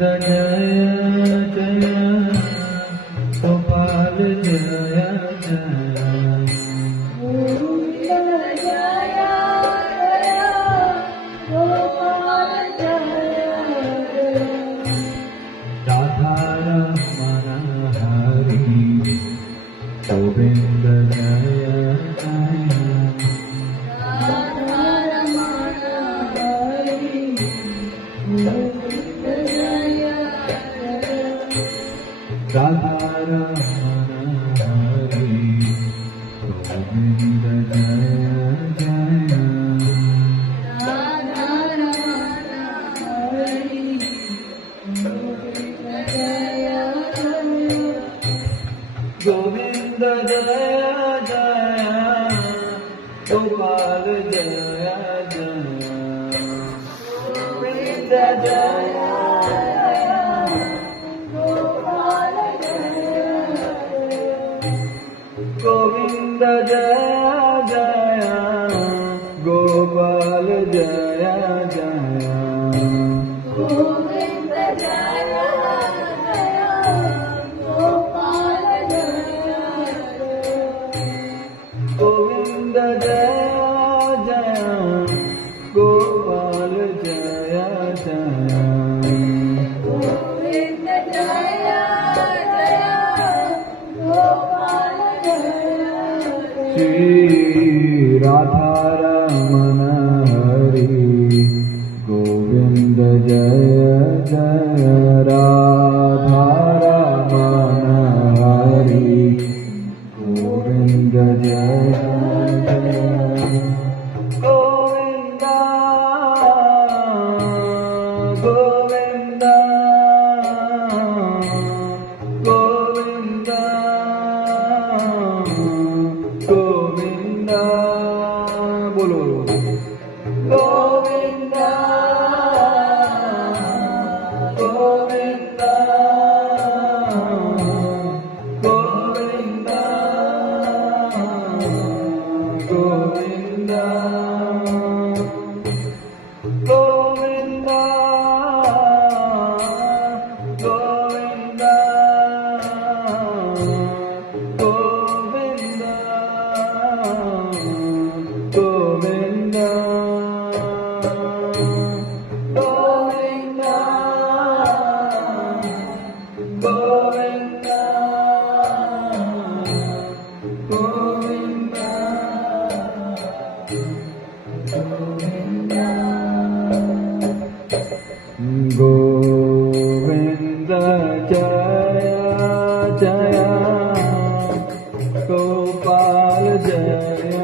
गोविंद जय जय गोपाल जय जय गोविंद जय गोपाल गोविंद जय जय गोपाल जय जय गोविंद जय गोविंद जय जय गोपाल जय जय गोविंद जय जय गोपाल जय श्री राधा रमण हरि गोविंद जय जय राधा रमण हरि गोविंद जय बोलो गोविंद गोविंद गोविंद गोविंद गोविंद गोविंद गोविंद जय जय गोपाल जय